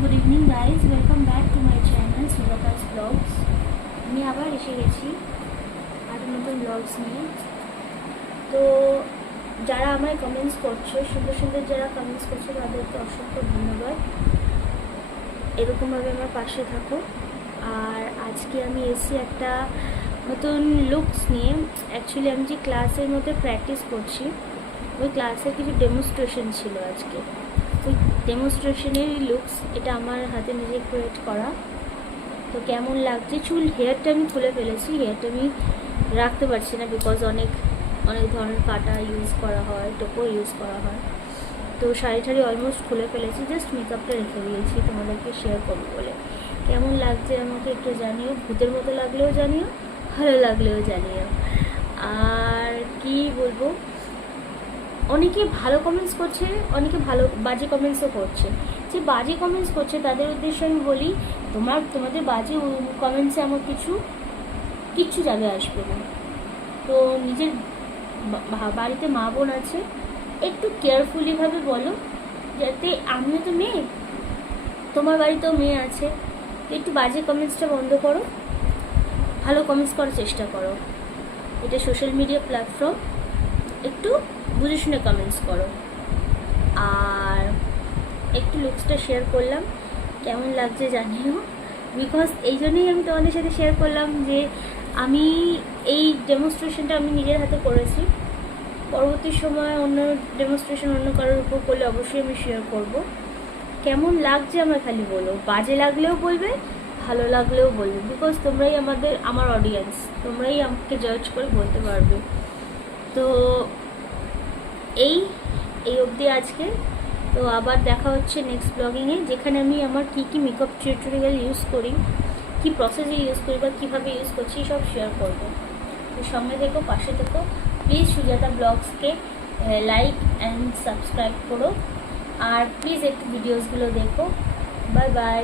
Good evening guys, welcome back to my channel Sujata's blogs. আমি আবার এসে গেছি আরও নতুন ব্লগস নিয়ে। তো যারা আমায় কমেন্টস করছো, সুন্দর সুন্দর যারা কমেন্টস করছো তাদেরকে অসংখ্য ধন্যবাদ। এরকমভাবে আমার পাশে থাকো। আর আজকে আমি এসেছি একটা নতুন লুকস নিয়ে। অ্যাকচুয়ালি আমি যে ক্লাসের মধ্যে প্র্যাকটিস করছি, ওই ক্লাসের কিছু ডেমনস্ট্রেশন ছিল আজকে। ওই ডেমনস্ট্রেশনেরই লুকস, এটা আমার হাতে নিজে ক্রিয়েট করা। তো কেমন লাগছে, হেয়ারটা আমি খুলে ফেলেছি, হেয়ারটা আমি রাখতে পারছি না বিকজ অনেক ধরনের কাটা ইউজ করা হয়, টোপো ইউজ করা হয়। তো শাড়ি ঠাড়ি অলমোস্ট খুলে ফেলেছি, জাস্ট মেকআপটা রেখে দিয়েছি তোমাদেরকে শেয়ার করবো বলে। কেমন লাগছে আমাকে একটু জানিও, ভূতের মতো লাগলেও জানিও, ভালো লাগলেও জানিও। আর কি বলবো, অনেকে ভালো কমেন্টস করছে, অনেকে বাজে কমেন্টসও করছে। যে বাজে কমেন্টস করছে তাদের উদ্দেশ্যে আমি বলি, তোমাদের বাজে কমেন্টসে আমার কিচ্ছু যাবে আসবে না। তো নিজের বাড়িতে মা বোন আছে, একটু কেয়ারফুলিভাবে বলো, যাতে আমিও তো মেয়ে, তোমার বাড়িতেও মেয়ে আছে। তো একটু বাজে কমেন্টসটা বন্ধ করো, ভালো কমেন্টস করার চেষ্টা করো। এটা সোশ্যাল মিডিয়া প্ল্যাটফর্ম, একটু বুঝে শুনে কমেন্টস করো। আর একটু লুকসটা শেয়ার করলাম, কেমন লাগছে জানিও। বিকজ এই জন্যই আমি তোমাদের সাথে শেয়ার করলাম যে আমি এই ডেমনস্ট্রেশনটা আমি নিজের হাতে করেছি। পরবর্তী সময় অন্য ডেমনস্ট্রেশন অন্য কারোর উপর করলে অবশ্যই আমি শেয়ার করব। কেমন লাগছে আমার খালি বলো, বাজে লাগলেও বলবে, ভালো লাগলেও বলবে, বিকজ তোমরাই আমার অডিয়েন্স, তোমরাই আমাকে জাজ করে বলতে পারবে। তো এই অবধি আজকে। তো আবার দেখা হচ্ছে নেক্সট ব্লগিংয়ে, যেখানে আমি আমার কী কী মেকআপ টিউটোরিয়াল ইউজ করি, কী প্রসেসে ইউজ করি বা কীভাবে ইউজ করছি সব শেয়ার করবো। তো সঙ্গে থেকো, পাশে থেকো। প্লিজ সুজাতা ব্লগসকে লাইক অ্যান্ড সাবস্ক্রাইব করো। আর প্লিজ একটু ভিডিওসগুলো দেখো। Bye by.